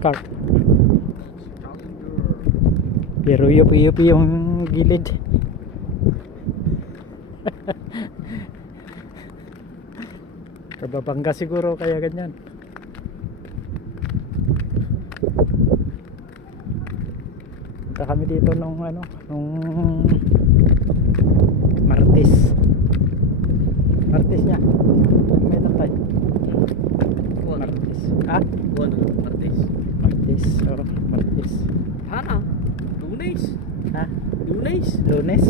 car. Pero yupi-yupi yung gilid. Kababangga siguro kaya ganyan. Punta kami dito nung ano, nung Martes. Martes niya. May tatay. Martes. Ah? Buwan Martes. Martes. Oh, Martes. Hana? Lunes? Ha? Lunes? Lunes.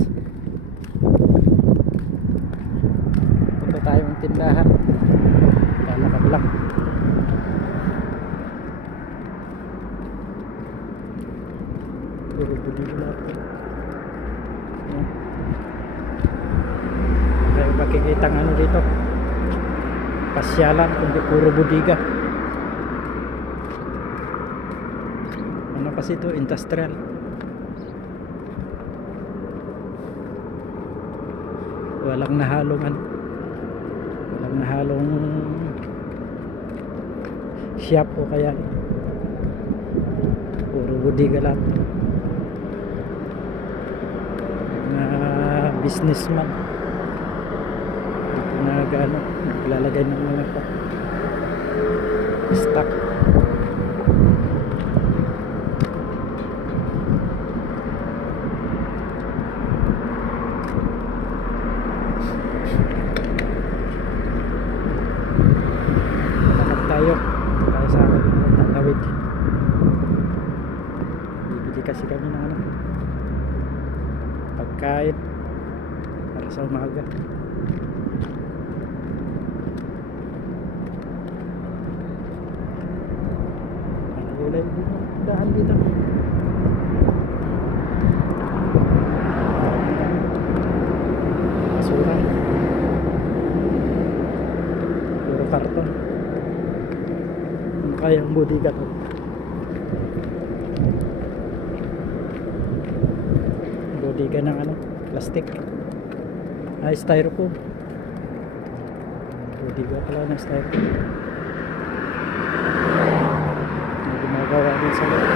Punta tayo ng tindahan. Lalakad lang. Puro buli lahat. Ayan. Kaya makikita ng ano dito. Pasyalan, kundi puro budiga. Ano kasi ito? Industrial. walang nahalong ano walang nahalong shop o kaya puro budiga lahat na businessman dito na ano, naglalagay ng mga stock tayo. Tayo sa akin. Tatawid. Bibili kasi kami ng ano. Pagkain. Para sa umaga. Ang gulay. Daan dito budiga to budiga ng ano plastic. Ay styrofoam budiga pala ng styrofoam May gumagawa din sa loob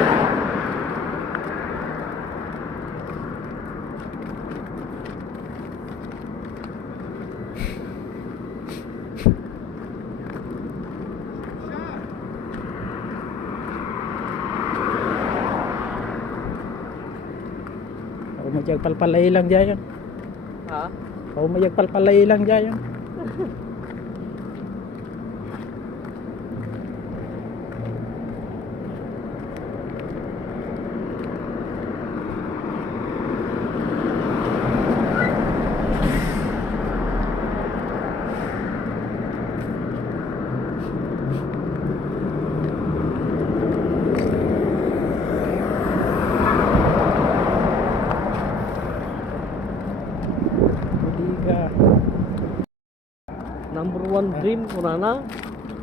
Ako magyag palpalay lang dyan Ha? Ako magyag palpalay lang dyan Budiga Number one dream ko na na.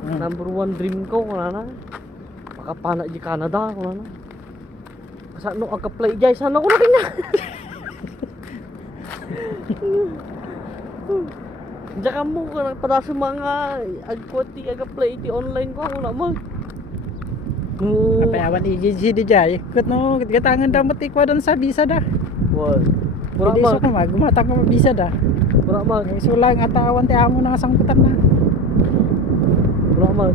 Hmm. Number one dream ko ko na na. Makapana di Canada ko na na. Sa no aga-play jay sana ko na kanya. Diyan ka mo ka para sa mga agkwati aga-play ti online ko ako na mo. No. Kapayawan i-GG di jay Kut no Gatangan damat ikwa doon sa bisa dah Wal. Pura Hindi so ka mag Gumatang ka bisa dah Pura ma. Ngay so lang atawan ti amo na sangkutan na Pura ma.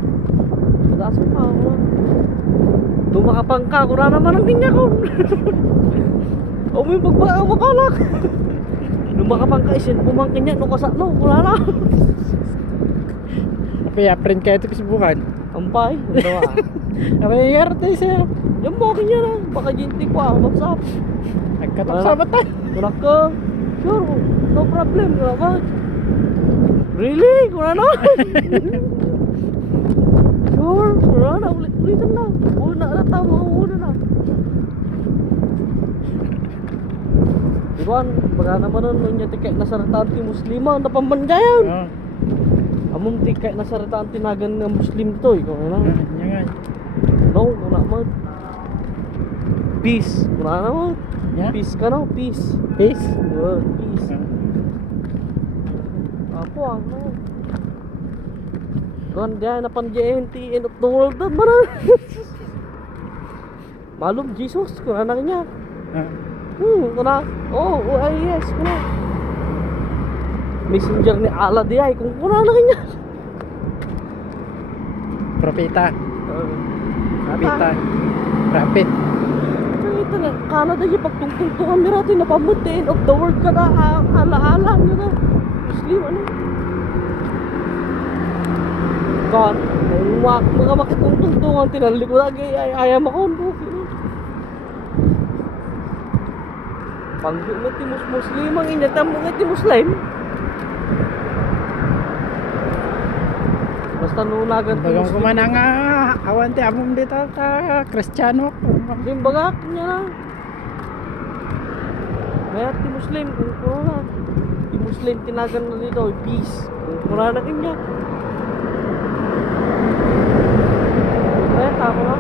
Ada sa pa ako. Tumakapangka ko na naman ang tinya ko. O may pagbaa mo palak. Lumakapangka isin pumangkin niya no kasa no wala na. Kapaya print kayo ito kasibukan Ampay, dawa. Kapaya yarte siya Yan mo kanya na, baka jinti ko ah, WhatsApp. Nagkatapsabat tayo Wala ka. Sure, no problem, wala ba? Really? Wala na? Wala na, ulit ulitan na. Una na tama, una na. Iwan, baga naman nun, nung niya tikay nasaratan ti muslima, napambanjayan. Oo Among tikay nasaratan tinagan ng muslim to, ikaw na. Yan No, wala man. Peace, wala naman. Yeah. Peace ka na, peace. Peace Uh, peace. Ah. Apo ah, no. Kan dia na pan JNT end of the world na mana. Malum Jesus, kuna na niya. Ah, Hmm, kuna. Oh, oh yes, kuna. Messenger ni Allah di ay kung kuna na niya. propeta. Uh, Propeta. Prophet. Ito na, Canada yung pagtungtong to kami natin napamot the end of the world ka na, alaala nyo na. Muslim, ano? Kung mak mga makitungtungtungan, tinalik ko lagi, ay ayam ako, no? Panggo mo ti mus muslim, ang inyatam mo ti muslim. Basta nunagan ti Bagang muslim. kumana nga awan ti among dito ta Kristiyano. Muslim bagak niya na. Kaya ti Muslim, kung kuno na. Ti Muslim tinagan na dito, peace. Kung kuno na kanya. Kaya tama na.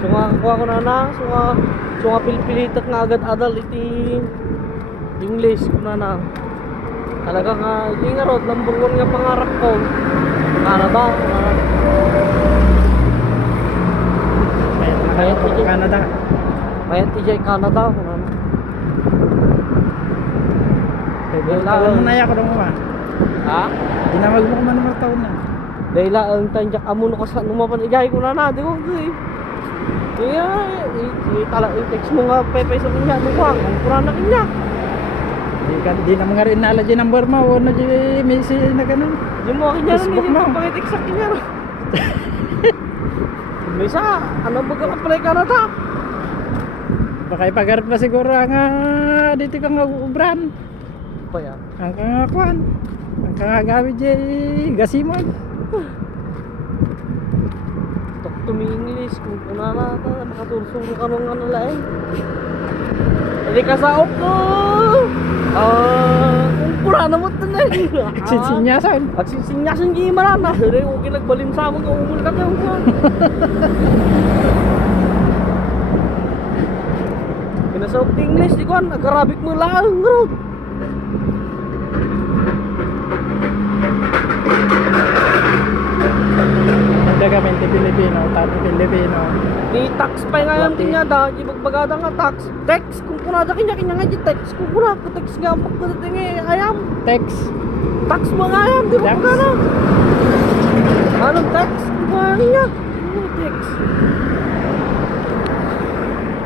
So nga ko na na, so nga, so nga pilipilitat nga agad adal iti English ko na na. Talaga nga, hindi nga rod, number one nga pangarap ko. Canada. Kaya ti Canada. Kaya Jay Canada mo na ya ko dong ma. Ha? Dinamag mo ko man mga taon na. Dahil ang tanjak amo no kasi numapan ijay ko na na, di ko gay. Kaya i tala i-text mo nga pepe sa kanya, no ba? Ang kurang na kanya. Di kan di na mga rin nala di number mo no di misi na ganun. Yung mo kanya rin hindi mo. pangitik sa kanya. no? Misa, ano ba ka apply Canada? Baka ipagarap na siguro ang ah, dito kang ubran. Pa yan. Ang kangakuan. Ang kangagawid di gasimon. Talk to me English kung kuna na ta, makatursuro ka nung ano lain. Hindi ka sa ko. Ah, kung kuna na mo to na. Ah. Sinsinyasan. At sinsinyasan di marana. Hindi ko kinagbalim sa mo kung umul ka tayo ti English, di ko, nag-Arabic mo lang, bro. Nagdagamin ti Pilipino, tato Pilipino. Ni tax pa nga Wati. tinya da, di bagbagada nga tax. Text, kung kuna da kinya kinya nga di text, kung kuna ko text nga mo ko tingi ayam. Text. Tax mo nga ayam, di Tax. bagbagada. Text? Kung kuna niya. Ano text?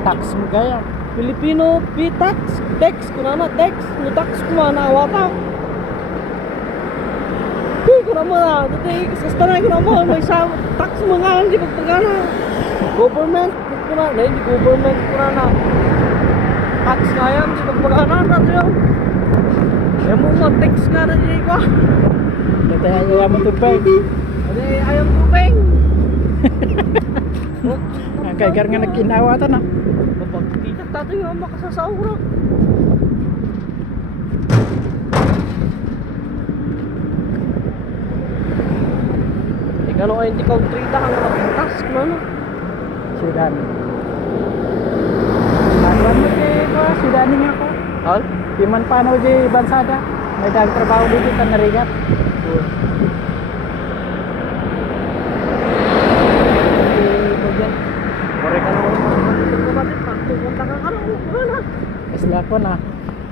Tax mo kaya. Filipino P-tax, text, kuna na text, no tax kuma na awata. Hey, kuna mo na, dati kasastanay kuna mo, may sa tax mo nga di bagbagada. Government, kuna na, hindi government kuna na. Tax nga yan, di bagbagada na yun. Ayaw mo mo, text nga na di ko. Dati ayaw mo tubig. Adi, ayaw tubig. Ang kaigar nga nagkinawatan na. Kita tato yung makasasaura. Ikaw no ay hindi country ta ang napuntas mo no. Sudan. Ano mo di ko? Sudan nga ako. Hal? Piman paano di bansada. May dag trabaho dito ka narigat. Ka mga ka ka. Isla ko na.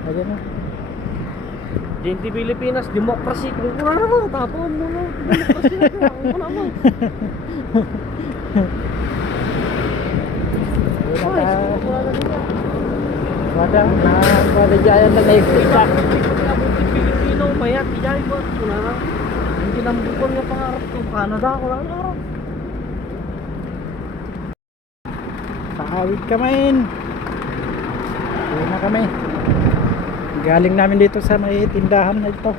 Ayan na. DNT Pilipinas, democracy, kung kuna na mo, tapon mo no. Democracy na kung kuna. Ay, Wala kuna na. Wala na. Dyan na naipita. Pilipino, mayat, iyay ko, kuna na. Yung kinambukon nga pangarap ko, Canada, kuna na. Paawit kamain. Uwi na kami. Galing namin dito sa may tindahan na ito.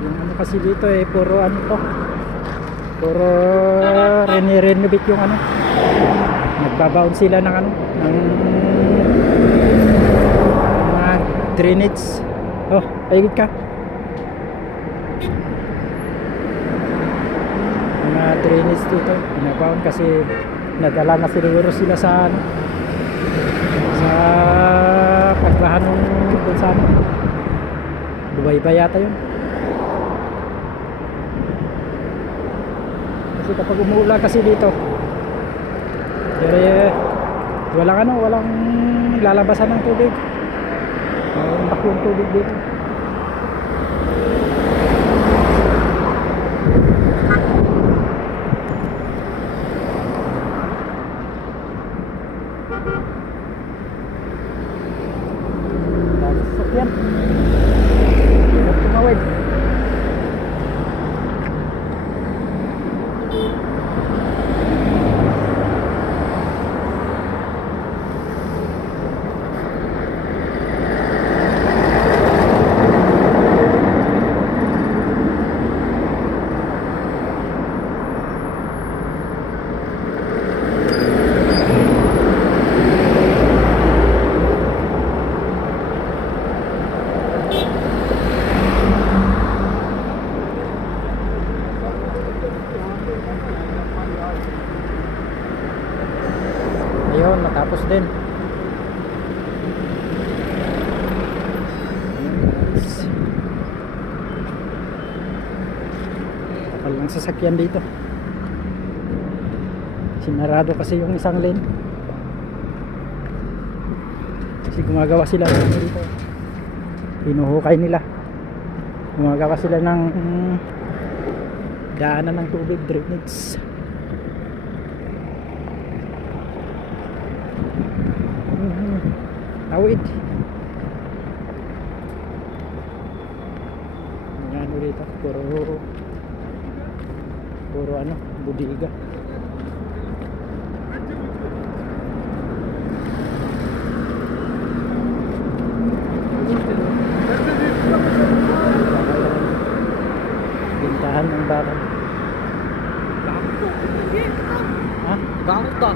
Yung ano kasi dito eh, puro ano to. Puro rene-renovate yung ano. Nagbabaon sila ng ano, ng mga drainage. Oh, paigid ka. mga drainage dito pinabaon kasi nadala na siguro sila sa ano sa paglahan ng kung saan Dubai ba yata yun Kasi kapag umuulan kasi dito, eh, walang ano, walang lalabasan ng tubig. Walang bakong tubig dito. Dami sasakyan. Huwag tumawid. Ayun, natapos din. Kapal lang sasakyan dito. Sinarado kasi yung isang lane. Kasi gumagawa sila ano dito. Pinuhukay nila. Gumagawa sila ng mm, daanan ng tubig, drainage. Mhm. Tawid. Ano rito, puro puro ano, budiga. Bintahan ng bakal. Ha? Gamit ka.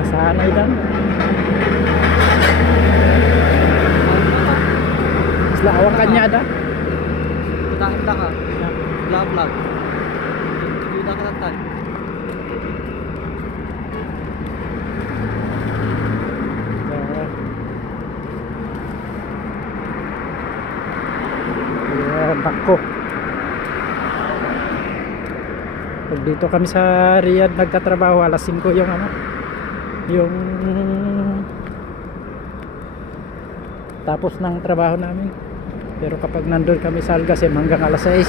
Nasanay lang. Isla awang kanyada. Kita-kita ka. Vlog-vlog. Hindi na katatan. Ayan, bako. Pag dito kami sa Riyadh nagtatrabaho, alas 5 yung ano, yung tapos ng trabaho namin. Pero kapag nandun kami sa Algasem hanggang alas 6,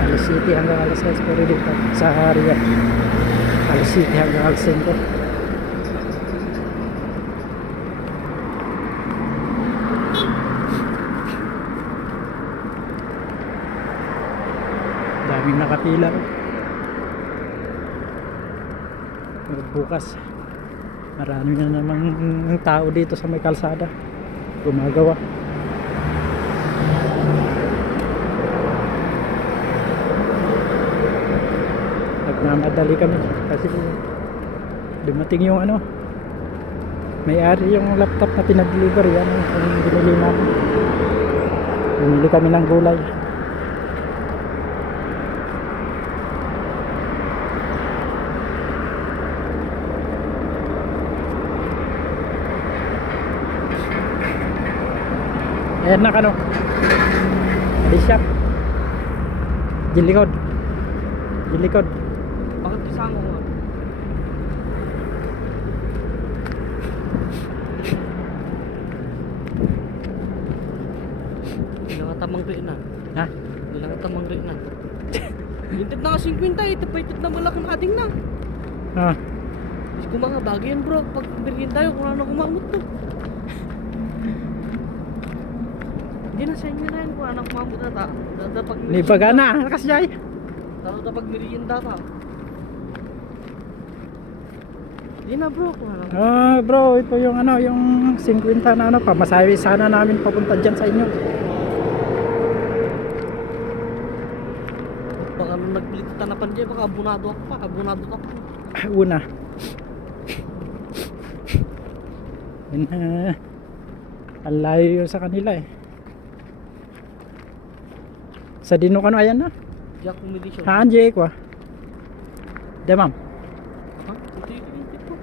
alas 7 hanggang alas 6, pero dito sa Riyadh, alas 7 hanggang alas 5. daming nakapila Pero bukas marami na namang tao dito sa may kalsada. Gumagawa nagmamadali kami kasi dumating yung ano may-ari yung laptop na pinag-deliver yan yung binili namin bumili kami ng gulay Ayan na kano. Di shop. Jilikod. Jilikod. Bakit kasama ko? Hindi na tamang rin na. Ha? Hindi na tamang rin na. Hintid na ka 50, ito pa itid na malaki ading na. Ah. Ko mga bagay yan bro, pag birgin tayo kung ano kumamot to. Hindi na sa inyo na yan kung ano kumamot na ta. Pag Ni bagana kas jay. Taro na pag merienda ka. Hindi na bro kung ano. Ah, bro, ito yung ano, yung 50 na ano, pamasahe sana namin papunta diyan sa inyo. Pag ano nagbilit ka na pan dyan, baka abunado ako pa, abunado ka pa. Una. Yun, ah, ang layo sa kanila eh. Sa dino kano ayan na. Diyak kumili siya. Haan ko ah. De ma'am. Ha? Ito yung tinitip ko.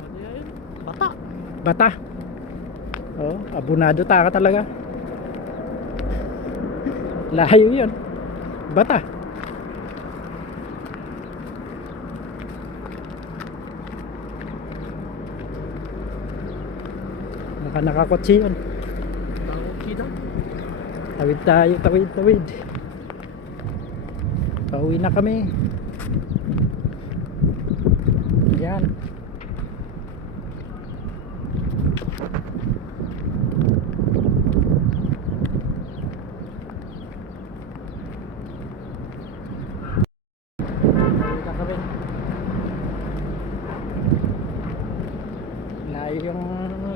Ano? Bata. Bata. Oh, abunado ta ka talaga. Layo yun. Bata. Baka nakakotsi yun. Tawid tayo, tawid, tawid. Pauwi na kami. Yan. Pauwi na kami. Layo yung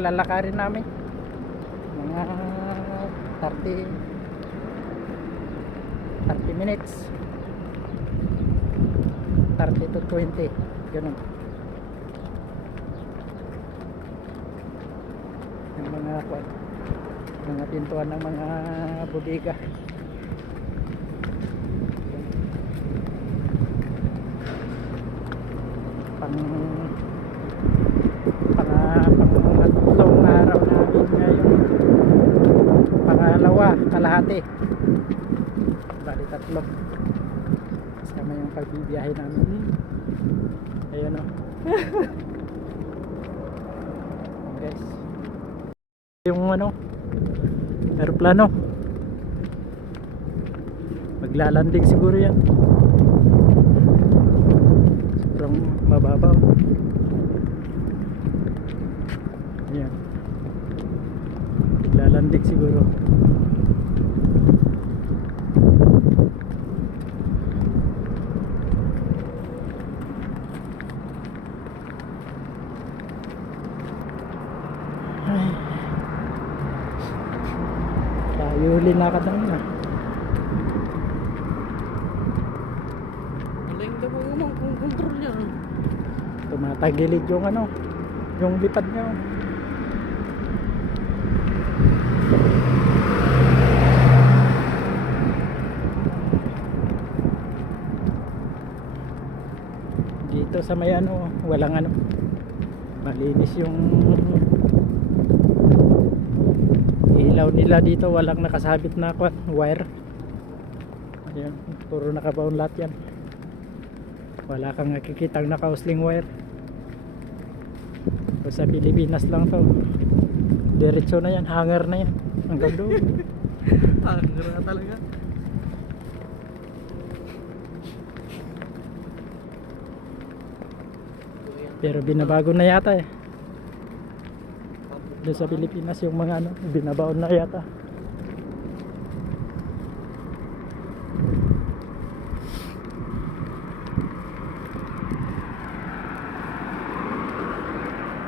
lalakarin namin. Mga 30 30 minutes. 30 to 20 ganun. Yung mga mga pintuan ng mga bodega. Pang pang pangatlong araw namin ngayon kalahati bali tatlo. Kasama yung pagbibiyahe namin. Ayun o guys. Yung ano aeroplano. Maglalanding siguro yan. Sobrang mababaw ayan. Maglalanding siguro Ay. Tayo linakad na yun ah. Aling daw mo yung kung control niya. Tumatagilid yung ano, yung lipad niya. Dito sa may ano, walang ano, malinis yung ilaw nila dito, walang nakasabit na wire. Ayan, puro nakabaon lahat yan. Wala kang nakikitang nakausling wire. So, sa Pilipinas lang to. Diretso na yan, hanger na yan. Hanggang doon. Tangra talaga. Pero binabago na yata eh. Doon sa Pilipinas yung mga ano, binabaon na yata.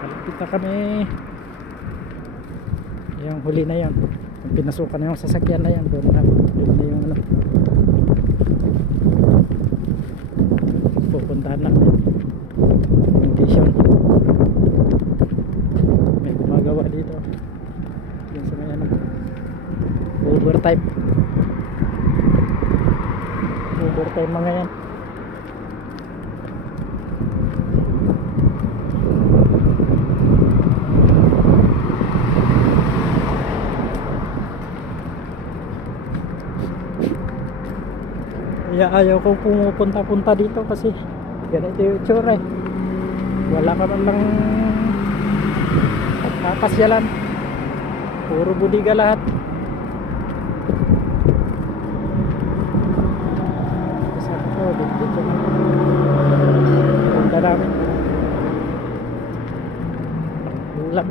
Malapit na kami. Yung huli na yan. Yung pinasukan na yung sasakyan na yan. Doon na, doon na yung ano. Pupuntahan namin. Condition. May gumagawa dito. Yan sa may ano. Overtime. Overtime mga yan. Kaya ayaw ko pumupunta-punta dito kasi ganito yung itsura eh. Wala ka man lang papasyalan. Puro budiga lahat. Sabi ko, dito dito. Punta namin. Ulam.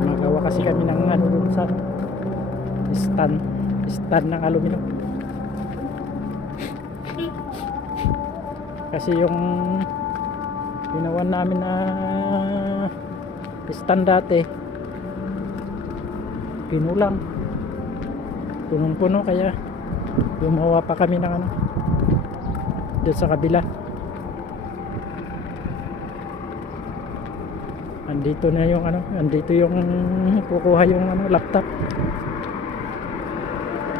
Magawa kasi kami ng ano dun sa stand stand ng aluminum kasi yung ginawa namin na stand dati pinulang. Punong puno kaya gumawa pa kami ng ano doon sa kabila. Andito na yung ano andito yung kukuha yung ano laptop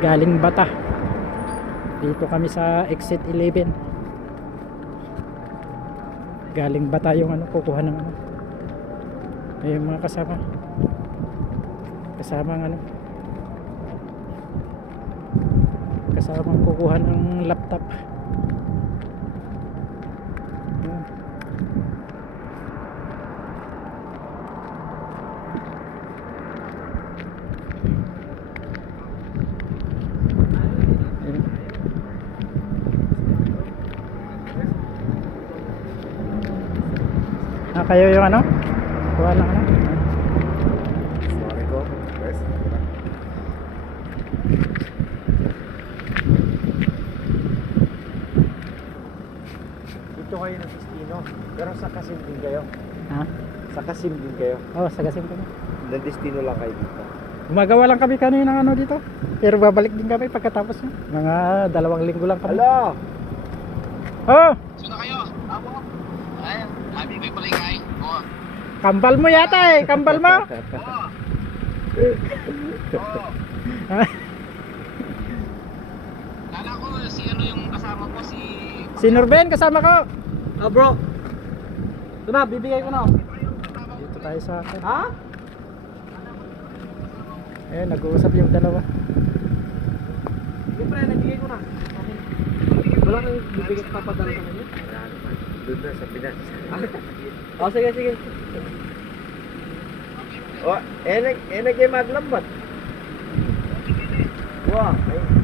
galing bata dito kami sa exit 11 galing bata yung ano kukuha ng ano May mga kasama. Kasamang ano. Kasamang kukuha ng laptop. Ayan. Ayan. Ah, kayo yung ano? Kuha lang ano? Sorry ko. Yes. Dito kayo ng destino. Pero sa Kasim din kayo. Ha? Sa Kasim din kayo. Oh, sagasim kami. Ng destino lang kayo dito. Gumagawa lang kami kanina ng ano dito. Pero babalik din kami pagkatapos nyo. Mga dalawang linggo lang kami. Hala! Oh! Sino kayo? Amo? Ay, sabi ko yung palingay. Oo. Kambal mo yata eh. Kambal mo. Oo. Oo. Kala ko si ano yung kasama ko, si... si Norben kasama ko. Ah bro. Ito na, bibigay ko na. Dito tayo sa akin. Ha? Eh, nag-uusap yung dalawa. Sige pre, nabigay ko na. Wala kang bibigay ka papadala sa kanya? Doon sa Pinas. Oh, sige, sige. Oh, eh, nag, eh, nag-madlambat. Wow, ay,